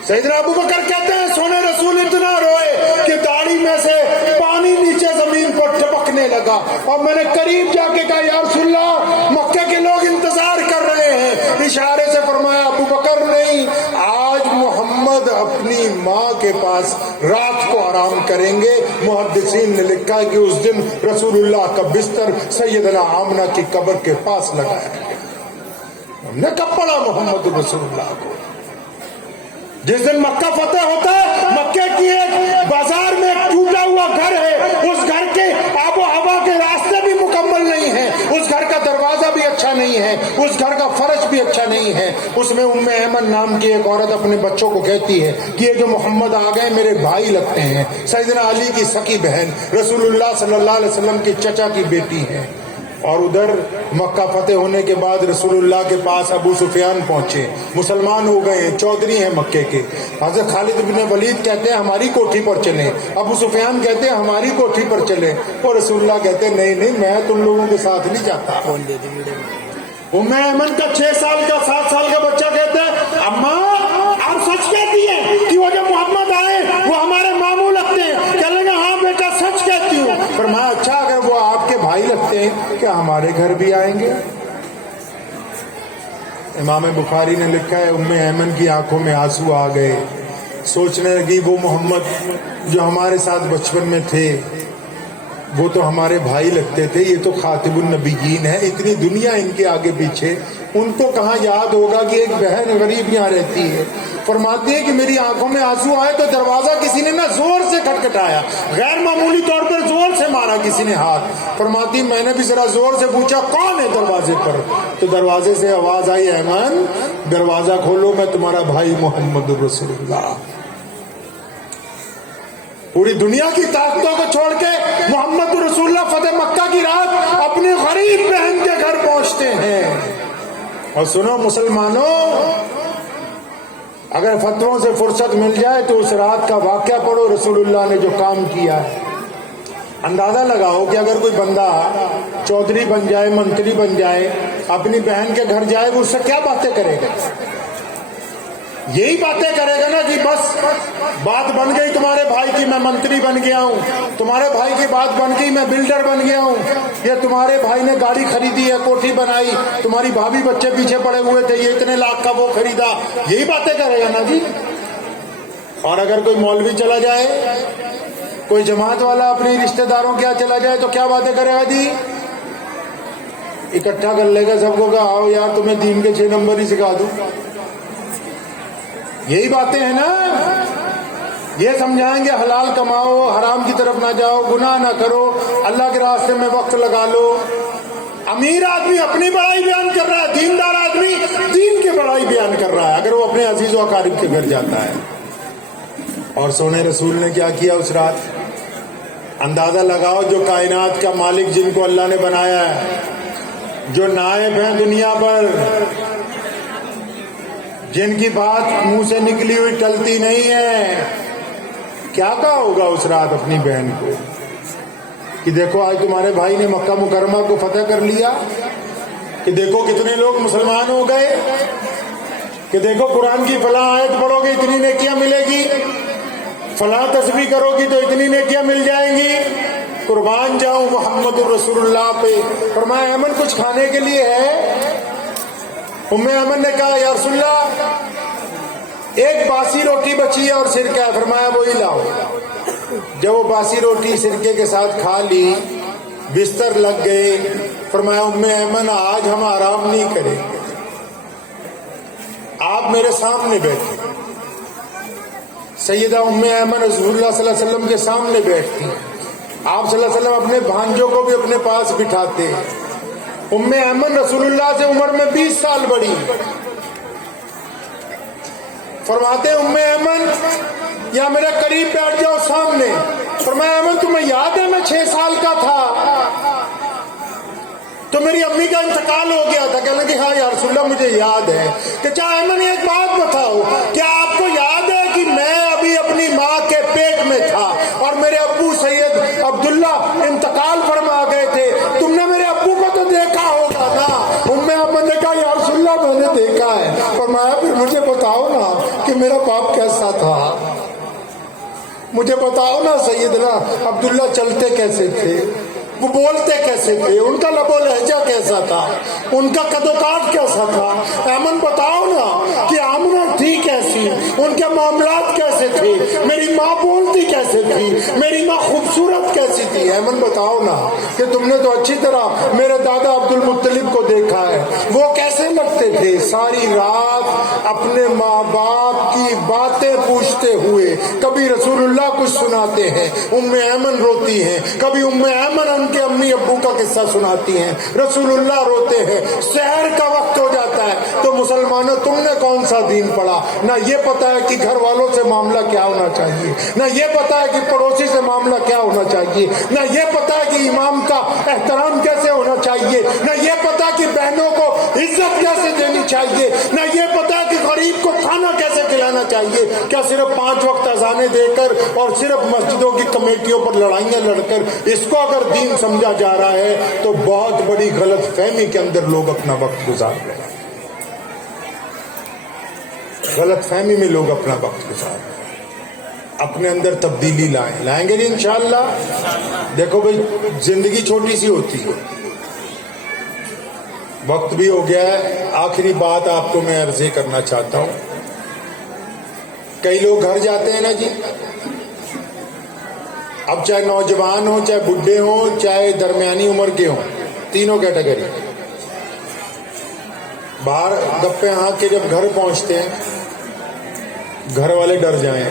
سیدنا ابو بکر کہتے ہیں سونے رسول اتنا روئے کہ داڑھی میں سے پانی نیچے زمین پر ٹپکنے لگا، اور میں نے قریب جا کے کہا یا رسول اللہ مکہ کے لوگ انتظار کر رہے ہیں۔ اشارے سے فرمایا ابو بکر نہیں، آج محمد اپنی ماں کے پاس رات کو آرام کریں گے۔ محدثین نے لکھا ہے کہ اس دن رسول اللہ کا بستر سیدنا آمنہ کی قبر کے پاس لگایا گیا۔ ہم نے کب پڑھا محمد رسول اللہ کو؟ جس دن مکہ فتح ہوتا ہے، مکے کی ایک بازار میں ایک ٹوٹا ہوا گھر ہے، اس گھر کے آب و ہوا کے راستے بھی مکمل نہیں ہیں، اس گھر کا دروازہ بھی اچھا نہیں ہے، اس گھر کا فرش بھی اچھا نہیں ہے۔ اس میں ام ایمن نام کی ایک عورت اپنے بچوں کو کہتی ہے کہ یہ جو محمد آ گئے میرے بھائی لگتے ہیں، سیدنا علی کی سکی بہن، رسول اللہ صلی اللہ علیہ وسلم کی چچا کی بیٹی ہے۔ اور ادھر مکہ فتح ہونے کے بعد رسول اللہ کے پاس ابو سفیان پہنچے، مسلمان ہو گئے ہیں، چودھری ہیں مکے کے۔ حضرت خالد بن ولید کہتے ہیں ہماری کوٹھی پر چلیں، ابو سفیان کہتے ہیں ہماری کوٹھی پر چلیں، اور رسول اللہ کہتے ہیں نہیں نہیں میں تم لوگوں کے ساتھ نہیں جاتا۔ ام ایمن کا 6 سال کا 7 سال کا بچہ کہتا ہے اماں آپ سچ کہتی ہیں کہ وہ جو محمد آئے وہ ہمارے ماموں لگتے ہیں؟ کہنے لگا ہاں بیٹا سچ کہتی ہوں۔ فرمایا اچھا اگر وہ آپ کے بھائی لگتے ہیں کیا ہمارے گھر بھی آئیں گے؟ امام بخاری نے لکھا ہے ام ایمن کی آنکھوں میں آنسو آ گئے، سوچنے لگی وہ محمد جو ہمارے ساتھ بچپن میں تھے وہ تو ہمارے بھائی لگتے تھے، یہ تو خاتم النبیین ہے، اتنی دنیا ان کے آگے پیچھے، ان کو کہاں یاد ہوگا کہ ایک بہن غریب یہاں رہتی ہے۔ فرماتی ہے کہ میری آنکھوں میں آنسو آئے تو دروازہ کسی نے زور سے کھٹکھٹایا، غیر معمولی طور پر زور سے مارا کسی نے ہاتھ۔ فرماتی میں نے بھی ذرا زور سے پوچھا کون ہے دروازے پر، تو دروازے سے آواز آئی ایمن دروازہ کھولو میں تمہارا بھائی محمد رسول اللہ۔ پوری دنیا کی طاقتوں کو چھوڑ کے محمد رسول اللہ فتح مکہ کی رات اپنی غریب بہن کے گھر پہنچتے ہیں۔ اور سنو مسلمانوں، اگر فتووں سے فرصت مل جائے تو اس رات کا واقعہ پڑھو، رسول اللہ نے جو کام کیا ہے۔ اندازہ لگاؤ کہ اگر کوئی بندہ چودھری بن جائے، منتری بن جائے، اپنی بہن کے گھر جائے، وہ اس سے کیا باتیں کرے گا؟ یہی باتیں کرے گا نا کہ بس بات بن گئی تمہارے بھائی کی، میں منتری بن گیا ہوں، تمہارے بھائی کی بات بن گئی میں بلڈر بن گیا ہوں، یہ تمہارے بھائی نے گاڑی خریدی ہے، کوٹھی بنائی، تمہاری بھابھی بچے پیچھے پڑے ہوئے تھے، یہ اتنے لاکھ کا وہ خریدا، یہی باتیں کرے گا نا جی۔ اور اگر کوئی مولوی چلا جائے، کوئی جماعت والا اپنے رشتہ داروں کے یہاں چلا جائے تو کیا باتیں کرے گا جی؟ اکٹھا کر لے گا سب کو کہ آؤ یار تمہیں دین کے 6 نمبر ہی سکھا دوں۔ یہی باتیں ہیں نا، یہ سمجھائیں گے حلال کماؤ، حرام کی طرف نہ جاؤ، گناہ نہ کرو، اللہ کے راستے میں وقت لگا لو۔ امیر آدمی اپنی بڑائی بیان کر رہا ہے، دیندار آدمی دین کی بڑائی بیان کر رہا ہے اگر وہ اپنے عزیز و اقارب کے گھر جاتا ہے۔ اور سونے رسول نے کیا کیا اس رات؟ اندازہ لگاؤ، جو کائنات کا مالک جن کو اللہ نے بنایا ہے، جو نائب ہیں دنیا پر، جن کی بات منہ سے نکلی ہوئی ٹلتی نہیں ہے، کیا کہا ہوگا اس رات اپنی بہن کو کہ دیکھو آج تمہارے بھائی نے مکہ مکرمہ کو فتح کر لیا، کہ دیکھو کتنے لوگ مسلمان ہو گئے، کہ دیکھو قرآن کی فلاں آیت پڑھو گے اتنی نیکیاں ملے گی، فلاں تسبیح کرو گی تو اتنی نیکیاں مل جائیں گی، قربان جاؤں محمد الرسول اللہ پہ۔ فرمایا ایمن کچھ کھانے کے لیے ہے؟ ام ایمن نے کہا یا رسول اللہ ایک باسی روٹی بچی ہے اور سرکہ ہے۔ فرمایا وہی لاؤ۔ جب وہ باسی روٹی سرکے کے ساتھ کھا لی، بستر لگ گئے، فرمایا ام ایمن آج ہم آرام نہیں کریں، آپ میرے سامنے بیٹھے۔ سیدہ ام ایمن رسول اللہ صلی اللہ علیہ وسلم کے سامنے بیٹھتی ہیں، آپ صلی اللہ علیہ وسلم اپنے بھانجوں کو بھی اپنے پاس بٹھاتے ہیں۔ ام ایمن رسول اللہ سے عمر میں 20 سال بڑی، فرماتے ہیں ام ایمن یا میرے قریب بیٹھ جاؤ سامنے۔ فرمایا ایمن تمہیں یاد ہے میں 6 سال کا تھا تو میری امی کا انتقال ہو گیا تھا؟ کہنے لگے ہاں یا رسول اللہ مجھے یاد ہے۔ کہ چاہے ایمن ایک بات بتاؤ، کیا آپ کو یاد ہے کہ میں ابھی اپنی ماں کے پیٹ میں تھا اور میرے ابو سید عبداللہ انتقال نا کہ میرا باپ کیسا تھا، مجھے بتاؤ نا سیدنا عبداللہ چلتے کیسے تھے، وہ بولتے کیسے تھے، ان کا لب و لہجہ کیسا تھا، ان کا قد و قامت کیسا تھا۔ ایمن بتاؤ نا کہ آمنہ تھی کیسی، ان کے معاملات کیسے تھے، میری ماں بولتی کیسے تھی، میری ماں خوبصورت کیسی تھی۔ ایمن بتاؤ نا کہ تم نے تو اچھی طرح میرے دادا عبد المطلب کو دیکھا ہے، وہ کیسے لگتے تھے، ساری رات اپنے ماں باپ کی باتیں پوچھتے ہوئے، کبھی رسول اللہ کچھ سناتے ہیں، ام ایمن روتی ہیں، کبھی ام ایمن ان کے امی ابو کا قصہ سناتی ہیں، رسول اللہ روتے ہیں، سحر کا وقت ہو جاتا ہے تو مسلمانوں تم نے کون سا دین پڑھا، نہ یہ پتا ہے کہ گھر والوں سے معاملہ کیا ہونا چاہیے، نہ یہ پتا ہے کہ پڑوسی سے معاملہ کیا ہونا چاہیے، نہ یہ پتا ہے کہ امام کا احترام کیسے ہونا چاہیے، نہ یہ پتا کہ بہنوں کو عزت کیسے دینی چاہیے، نہ یہ پتا کہ غریب کو کھانا کیسے کھلانا چاہیے۔ کیا صرف 5 وقت اذانیں دے کر اور صرف مسجدوں کی کمیٹیوں پر لڑائیاں لڑ کر اس کو اگر دین سمجھا جا رہا ہے تو بہت بڑی غلط فہمی کے اندر لوگ اپنا وقت گزار رہے ہیں، غلط فہمی میں لوگ اپنا وقت گزار رہے ہیں۔ اپنے اندر تبدیلی لائیں گے جی انشاءاللہ۔ دیکھو بھائی زندگی چھوٹی سی ہوتی ہے، وقت بھی ہو گیا ہے، آخری بات آپ کو میں عرض کرنا چاہتا ہوں۔ کئی لوگ گھر جاتے ہیں نا جی، اب چاہے نوجوان ہوں، چاہے بڈھے ہوں، چاہے درمیانی عمر کے ہوں، تینوں کیٹیگری، باہر گپے ہانک کے جب گھر پہنچتے ہیں گھر والے ڈر جائیں۔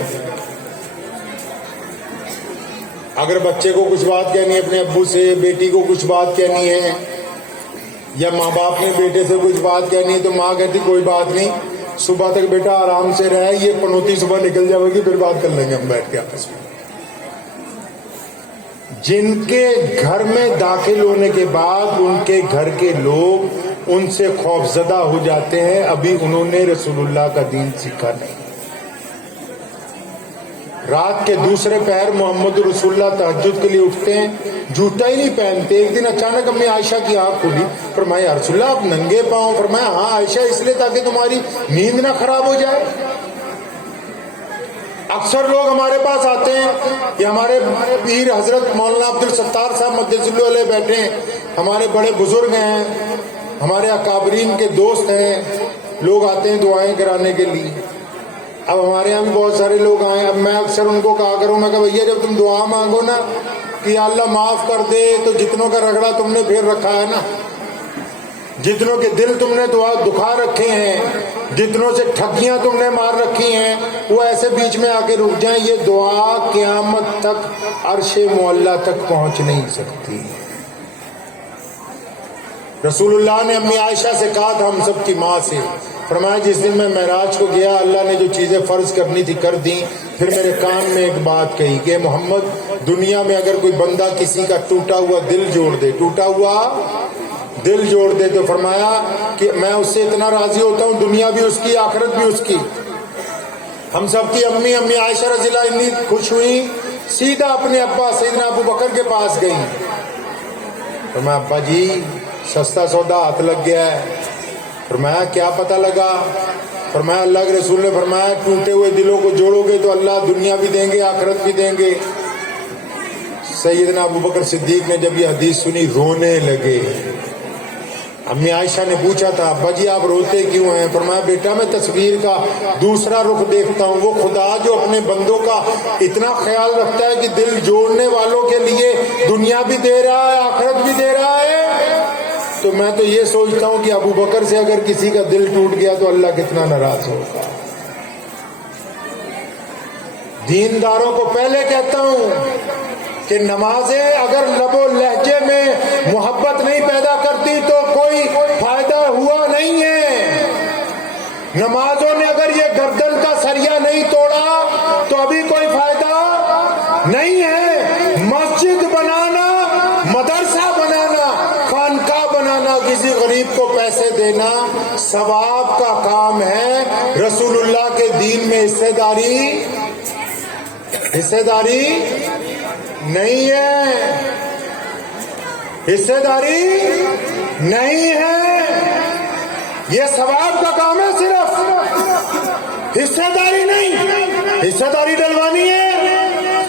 اگر بچے کو کچھ بات کہنی ہے اپنے ابو سے، بیٹی کو کچھ بات کہنی ہے، یا ماں باپ نے بیٹے سے کچھ بات کہنی ہے تو ماں کہتی کوئی بات نہیں، صبح تک بیٹا آرام سے رہے، یہ پنوتی صبح نکل جائے گی، پھر بات کر لیں گے ہم بیٹھ کے آپس میں۔ جن کے گھر میں داخل ہونے کے بعد ان کے گھر کے لوگ ان سے خوفزدہ ہو جاتے ہیں، ابھی انہوں نے رسول اللہ کا دین سیکھا نہیں۔ رات کے دوسرے پہر محمد رسول اللہ تہجد کے لیے اٹھتے ہیں، جوتا ہی نہیں پہنتے۔ ایک دن اچانک امی عائشہ کی آنکھ کھلی، فرمایا یا رسول اللہ آپ ننگے پاؤں؟ فرمایا ہاں عائشہ اس لیے تاکہ تمہاری نیند نہ خراب ہو جائے۔ اکثر لوگ ہمارے پاس آتے ہیں، یہ ہمارے پیر حضرت مولانا عبدالستار صاحب مجدد اللہ علیہ بیٹھے ہیں، ہمارے بڑے بزرگ ہیں، ہمارے اکابرین کے دوست ہیں، لوگ آتے ہیں دعائیں کرانے کے لیے۔ اب ہمارے یہاں بھی بہت سارے لوگ آئے، اب میں اکثر ان کو کہا کروں، میں کہا بھیا جب تم دعا مانگو نا کہ یا اللہ معاف کر دے، تو جتنوں کا رگڑا تم نے پھر رکھا ہے نا، جتنوں کے دل تم نے دعا دکھا رکھے ہیں، جتنوں سے ٹھگیاں تم نے مار رکھی ہیں، وہ ایسے بیچ میں آ کے رک جائیں، یہ دعا قیامت تک عرش معلیٰ تک پہنچ نہیں سکتی۔ رسول اللہ نے امی عائشہ سے کہا تھا، ہم سب کی ماں سے، فرمایا جس دن میں معراج کو گیا اللہ نے جو چیزیں فرض کرنی تھی کر دیں، پھر میرے کان میں ایک بات کہی کہ محمد دنیا میں اگر کوئی بندہ کسی کا ٹوٹا ہوا دل جوڑ دے، ٹوٹا ہوا دل جوڑ دے، تو فرمایا کہ میں اس سے اتنا راضی ہوتا ہوں، دنیا بھی اس کی آخرت بھی اس کی۔ ہم سب کی امی عائشہ رضی اللہ عنہ اتنی خوش ہوئی، سیدھا اپنے ابا سیدنا ابو بکر کے پاس گئی، فرمایا ابا جی سستا سودا ہاتھ لگ گیا ہے۔ فرمایا کیا پتہ لگا؟ فرمایا اللہ کے رسول نے فرمایا ٹوٹے ہوئے دلوں کو جوڑو گے تو اللہ دنیا بھی دیں گے آخرت بھی دیں گے۔ سیدنا ابو بکر صدیق نے جب یہ حدیث سنی رونے لگے۔ امی عائشہ نے پوچھا تھا ابا جی آپ روتے کیوں ہیں؟ فرمایا بیٹا میں تصویر کا دوسرا رخ دیکھتا ہوں، وہ خدا جو اپنے بندوں کا اتنا خیال رکھتا ہے کہ دل جوڑنے والوں کے لیے دنیا بھی دے رہا ہے آخرت بھی دے رہا ہے، تو میں تو یہ سوچتا ہوں کہ ابو بکر سے اگر کسی کا دل ٹوٹ گیا تو اللہ کتنا ناراض ہوگا۔ دینداروں کو پہلے کہتا ہوں کہ نمازیں اگر لب و لہجے میں محبت نہیں پیدا کرتی تو کوئی فائدہ ہوا نہیں ہے۔ نمازوں نے اگر یہ گردن کا سریا نہیں توڑا تو ابھی کوئی فائدہ نہیں ہے۔ مسجد بنانا، مدرسہ بنانا، خانقاہ بنانا، کسی غریب کو پیسے دینا ثواب کا کام ہے۔ رسول اللہ کے دین میں حصے داری نہیں ہے، حصے داری نہیں ہے، یہ ثواب کا کام ہے صرف۔ حصے داری نہیں، حصے داری ڈلوانی ہے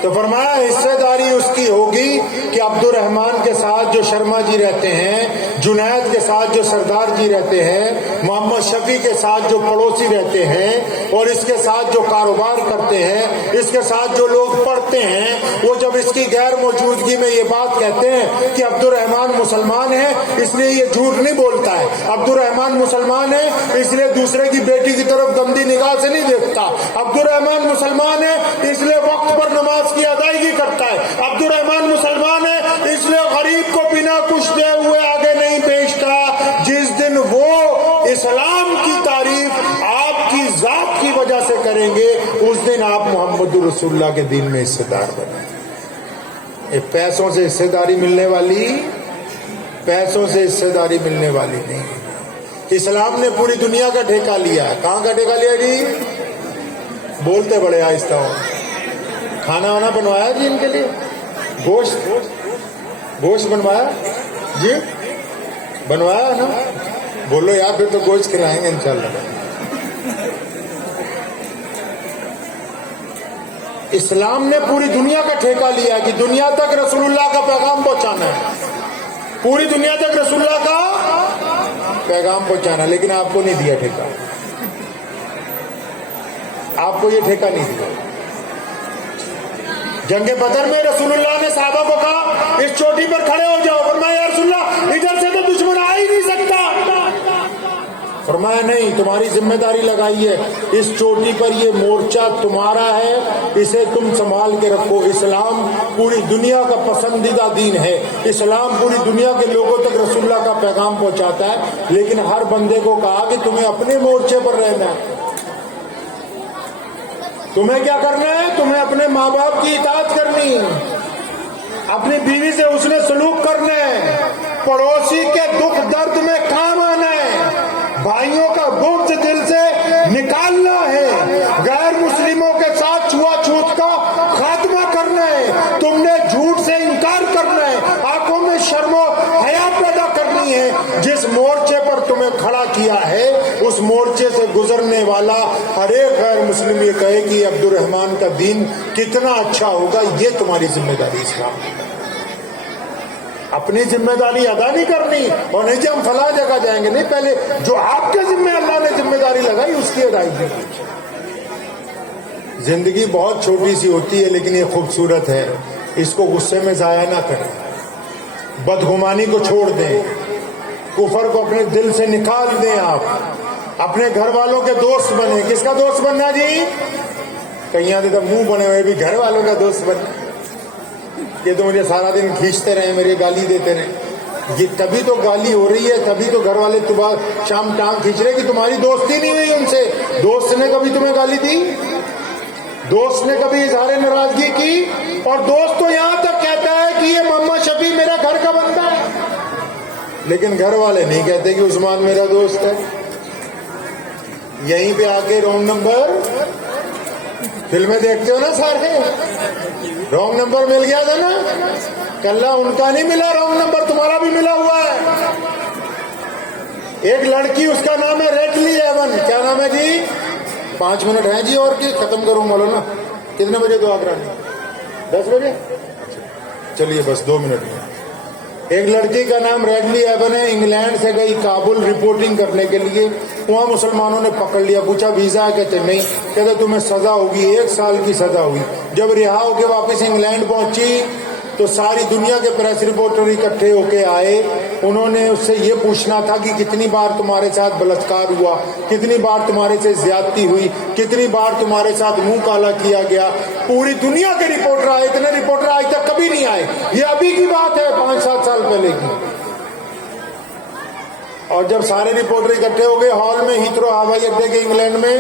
تو فرمایا حصے داری اس کی ہوگی کہ عبد الرحمان کے ساتھ جو شرما جی رہتے ہیں، جنید کے ساتھ جو سردار جی رہتے ہیں، محمد شفیع کے ساتھ جو پڑوسی رہتے ہیں، اور اس کے ساتھ جو کاروبار کرتے ہیں، اس کے ساتھ جو لوگ پڑھتے ہیں، وہ جب اس کی غیر موجودگی میں یہ بات کہتے ہیں کہ عبد الرحمان مسلمان ہے اس لیے یہ جھوٹ نہیں بولتا ہے، عبد الرحمان مسلمان ہے اس لیے دوسرے کی بیٹی کی طرف گندی نگاہ سے نہیں دیکھتا، عبد الرحمان مسلمان ہے اس لیے وقت پر نماز کی ادائیگی کرتا ہے، عبد الرحمان مسلمان ہے اس لیے غریب کو بنا کچھ دے ہوئے آگے نہیں بیچتا۔ جس دن وہ اسلام کی تعریف آپ کی ذات کی وجہ سے کریں گے اس دن آپ محمد رسول اللہ کے دین میں حصے دار بنیں۔ پیسوں سے حصے داری ملنے والی، پیسوں سے حصے داری ملنے والی نہیں۔ اسلام نے پوری دنیا کا ٹھیکہ لیا ہے۔ کہاں کا ٹھیکہ لیا جی؟ بولتے بڑے آہستہ ہو۔ کھانا وانا بنوایا جی ان کے لیے؟ گوشت بنوایا جی؟ بنوایا نا؟ بولو یار پھر تو گوشت کھلائیں گے انشاءاللہ۔ اسلام نے پوری دنیا کا ٹھیکہ لیا کہ دنیا تک رسول اللہ کا پیغام پہنچانا ہے، پوری دنیا تک رسول اللہ کا پیغام پہنچانا، لیکن آپ کو نہیں دیا ٹھیکہ، آپ کو یہ ٹھیکہ نہیں دیا۔ جنگ بدر میں رسول اللہ نے صحابہ کو کہا اس چوٹی پر کھڑے ہو جاؤ، فرمایا یا رسول اللہ ادھر سے تو دشمن آ ہی نہیں سکتا، فرمایا نہیں تمہاری ذمہ داری لگائی ہے، اس چوٹی پر یہ مورچہ تمہارا ہے، اسے تم سنبھال کے رکھو۔ اسلام پوری دنیا کا پسندیدہ دین ہے، اسلام پوری دنیا کے لوگوں تک رسول اللہ کا پیغام پہنچاتا ہے، لیکن ہر بندے کو کہا کہ تمہیں اپنے مورچے پر رہنا ہے، تمہیں کیا کرنا ہے؟ تمہیں اپنے ماں باپ کی اطاعت کرنی، اپنی بیوی سے حسن سلوک کرنا ہے، پڑوسی کے دکھ درد میں کام آنا ہے، بھائیوں کا بغض دل سے نکالنا ہے، غیر مسلموں کے ساتھ چھوا چھوت کا خاتمہ کرنا ہے، تم نے جھوٹ سے انکار کرنا ہے، آنکھوں میں شرم و حیا پیدا کرنی ہے۔ جس مورچے پر تمہیں کھڑا کیا ہے اس مورچے سے گزرنے والا ہر ایک غیر مسلم یہ کہے کہ عبد الرحمان کا دین کتنا اچھا ہوگا، یہ تمہاری ذمہ داری اسلام کی۔ اپنی ذمہ داری ادا نہیں کرنی اور نہیں کہ ہم فلاں جگہ جائیں گے، نہیں، پہلے جو آپ کے ذمہ اللہ نے ذمہ داری لگائی اس کی ادائیگی کی۔ زندگی بہت چھوٹی سی ہوتی ہے لیکن یہ خوبصورت ہے، اس کو غصے میں ضائع نہ کریں، بدگمانی کو چھوڑ دیں، کفر کو اپنے دل سے نکال دیں، آپ اپنے گھر والوں کے دوست بنیں۔ کس کا دوست بننا جی؟ کہیں تو منہ بنے ہوئے بھی گھر والوں کا دوست بننا، یہ تو مجھے سارا دن کھینچتے رہے، میرے گالی دیتے رہے، یہ تبھی تو گالی ہو رہی ہے، تبھی تو گھر والے صبح شام ٹانگ کھینچ رہے کہ تمہاری دوستی نہیں ہوئی ان سے۔ دوست نے کبھی تمہیں گالی دی؟ دوست نے کبھی اظہار ناراضگی کی؟ اور دوست تو یہاں تک کہتا ہے کہ یہ محمد شفیع میرا گھر کا بندہ ہے، لیکن گھر والے نہیں کہتے کہ عثمان میرا دوست ہے۔ یہیں پہ آ کے رونگ نمبر، فلمیں دیکھتے ہو نا سارے، رونگ نمبر مل گیا تھا نا، کلا ان کا نہیں ملا رونگ نمبر، تمہارا بھی ملا ہوا ہے۔ ایک لڑکی، اس کا نام ہے ریڈلی ایون، کیا نام ہے جی؟ 5 منٹ ہیں جی اور کی ختم کروں بولو نا، کتنے بجے دعا کرانی؟ 10 بجے؟ چلیے بس 2 منٹ میں۔ ایک لڑکی کا نام ریڈلی ایون ہے، انگلینڈ سے گئی کابل رپورٹنگ کرنے کے لیے، وہاں مسلمانوں نے پکڑ لیا، پوچھا ویزا ہے؟ کہتے نہیں، کہتے تمہیں سزا ہوگی، 1 سال کی سزا ہوئی۔ جب رہا ہو کے واپس انگلینڈ پہنچی تو ساری دنیا کے پریس رپورٹر اکٹھے ہو کے آئے، انہوں نے اس سے یہ پوچھنا تھا کہ کتنی بار تمہارے ساتھ بلاత్కాر ہوا، کتنی بار تمہارے سے زیادتی ہوئی، کتنی بار تمہارے ساتھ منہ کالا کیا گیا۔ پوری دنیا کے رپورٹر آئے، اتنے رپورٹر آج تک کبھی نہیں آئے، یہ ابھی کی بات ہے، 5-7 سال پہلے کی۔ اور جب سارے رپورٹر اکٹھے ہو گئے ہال میں ہیتھرو ہوائی اڈے کے انگلینڈ میں،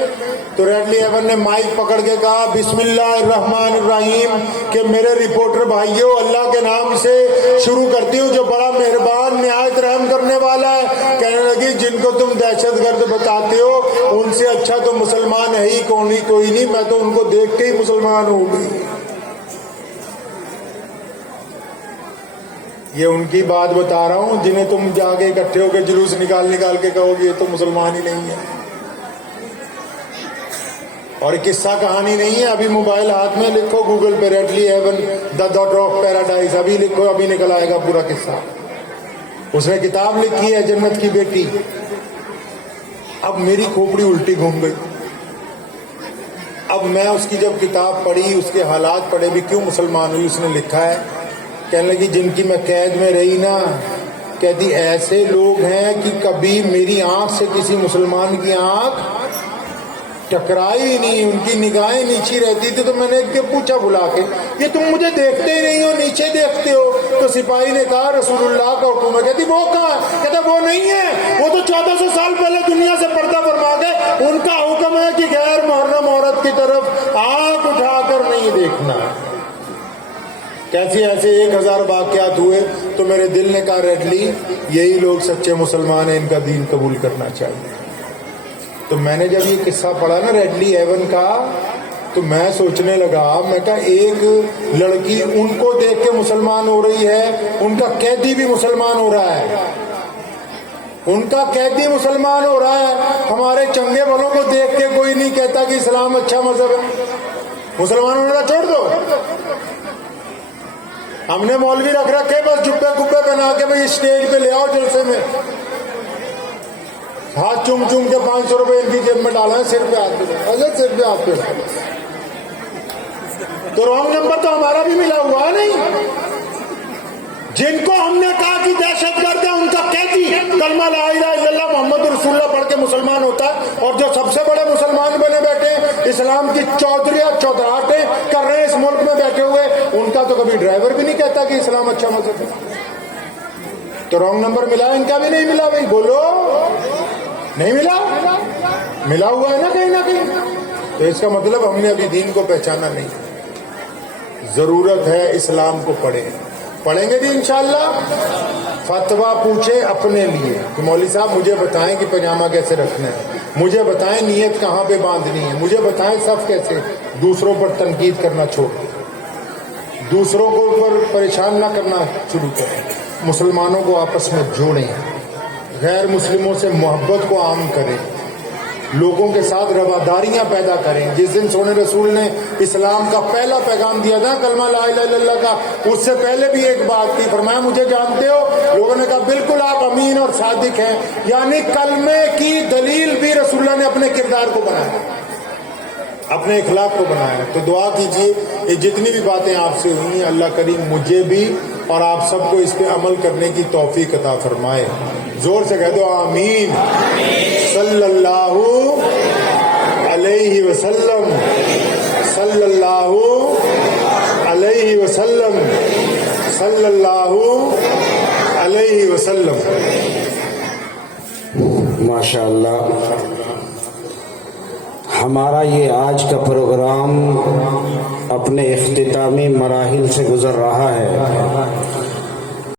تو ریڈلی ایون نے مائک پکڑ کے کہا بسم اللہ الرحمن الرحیم، کہ میرے رپورٹر بھائیوں اللہ کے نام سے شروع کرتی ہوں جو بڑا مہربان نہایت رحم کرنے والا ہے۔ کہنے لگی جن کو تم دہشت گرد بتاتے ہو ان سے اچھا تو مسلمان ہے ہی کوئی نہیں، میں تو ان کو دیکھ کے ہی مسلمان ہو گئی۔ یہ ان کی بات بتا رہا ہوں جنہیں تم جا کے اکٹھے ہو کے جلوس نکال کے کہو گے یہ تو مسلمان ہی نہیں ہے۔ اور قصہ کہانی نہیں ہے. ابھی موبائل ہاتھ میں لکھو گوگل پہ Ridley heaven the daughter of paradise, ابھی لکھو, ابھی نکل آئے گا پورا قصہ. اس نے کتاب لکھی ہے جنت کی بیٹی. اب میری کھوپڑی الٹی گھوم گئی. اب میں اس کی جب کتاب پڑھی, اس کے حالات پڑھے بھی, کیوں مسلمان ہوئی, اس نے لکھا ہے, کہنے لگی جن کی میں قید میں رہی نا, کہتی ایسے لوگ ہیں کہ کبھی میری آنکھ سے کسی مسلمان کی آنکھ ٹکرائی نہیں, ان کی نگاہیں نیچی رہتی تھی. تو میں نے ایک پوچھا بلا کے, یہ تم مجھے دیکھتے ہی نہیں ہو, نیچے دیکھتے ہو؟ تو سپاہی نے کہا رسول اللہ کا حکم ہے. کہتی وہ کہاں؟ کہتا وہ نہیں ہے, وہ تو 1400 سال پہلے دنیا سے پردہ فرما گئے. ان کا حکم ہے کہ غیر محرم عورت کی طرف آنکھ اٹھا کر نہیں دیکھنا. کیسے ایسے 1000 واقعات ہوئے. تو میرے دل نے کہا ریڈلی یہی لوگ سچے مسلمان ہیں, ان کا دین قبول کرنا چاہیے. تو میں نے جب یہ قصہ پڑھا نا ریڈلی ایون کا, تو میں سوچنے لگا, میں کہا ایک لڑکی ان کو دیکھ کے مسلمان ہو رہی ہے, ان کا قیدی بھی مسلمان ہو رہا ہے, ان کا قیدی مسلمان ہو رہا ہے. ہمارے چنگے والوں کو دیکھ کے کوئی نہیں کہتا کہ اسلام اچھا مذہب ہے. مسلمان ہونے کا چھوڑ دو, ہم نے مولوی رکھ رکھے بس جبے کبے بنا کے بھائی اسٹیج پہ لے آؤ جلسے میں, ہاتھ چوم چوم کے 500 روپے ان کی جیب میں ڈالا ہے, سر پہ ہاتھ پہ, اگر سر پہ ہاتھ پہ. تو رانگ نمبر تو ہمارا بھی ملا ہوا ہے نہیں. جن کو ہم نے کہا کہ دہشت گرد ہے, ان کا قیدی کلمہ لا الہ الا اللہ محمد رسول اللہ پڑھ کے مسلمان ہوتا ہے. اور جو سب سے بڑے مسلمان بنے بیٹھے, اسلام کی چودراہٹیں کر رہے ہیں اس ملک میں بیٹھے ہوئے, ان کا تو کبھی ڈرائیور بھی نہیں کہتا کہ اسلام اچھا مذہب ہے. تو رانگ نمبر ملا, ان کا بھی نہیں ملا. بھائی بولو, نہیں ملا, ملا ہوا ہے نا کہیں نہ کہیں. تو اس کا مطلب ہم نے ابھی دین کو پہچانا نہیں. ضرورت ہے اسلام کو پڑھیں گے بھی انشاءاللہ. فتویٰ پوچھے اپنے لیے کہ مولوی صاحب مجھے بتائیں کہ پاجامہ کیسے رکھنا ہے, مجھے بتائیں نیت کہاں پہ باندھنی ہے, مجھے بتائیں صف کیسے. دوسروں پر تنقید کرنا چھوڑ دیں, دوسروں کو اوپر پریشان نہ کرنا شروع کریں. مسلمانوں کو آپس میں جوڑیں, غیر مسلموں سے محبت کو عام کریں, لوگوں کے ساتھ رواداریاں پیدا کریں. جس دن سونے رسول نے اسلام کا پہلا پیغام دیا تھا کلمہ لا الہ الا اللہ کا, اس سے پہلے بھی ایک بات تھی, فرمایا مجھے جانتے ہو؟ لوگوں نے کہا بالکل آپ امین اور صادق ہیں. یعنی کلمے کی دلیل بھی رسول اللہ نے اپنے کردار کو بنایا, اپنے اخلاق کو بنایا. تو دعا کیجیے یہ جتنی بھی باتیں آپ سے ہوئی, اللہ کریم مجھے بھی اور آپ سب کو اس پہ عمل کرنے کی توفیق عطا فرمائے. زور سے کہہ دو آمین. صلی اللہ علیہ وسلم, صلی اللہ علیہ وسلم, صلی اللہ علیہ وسلم. ماشاء اللہ. ہمارا یہ آج کا پروگرام اپنے اختتامی مراحل سے گزر رہا ہے.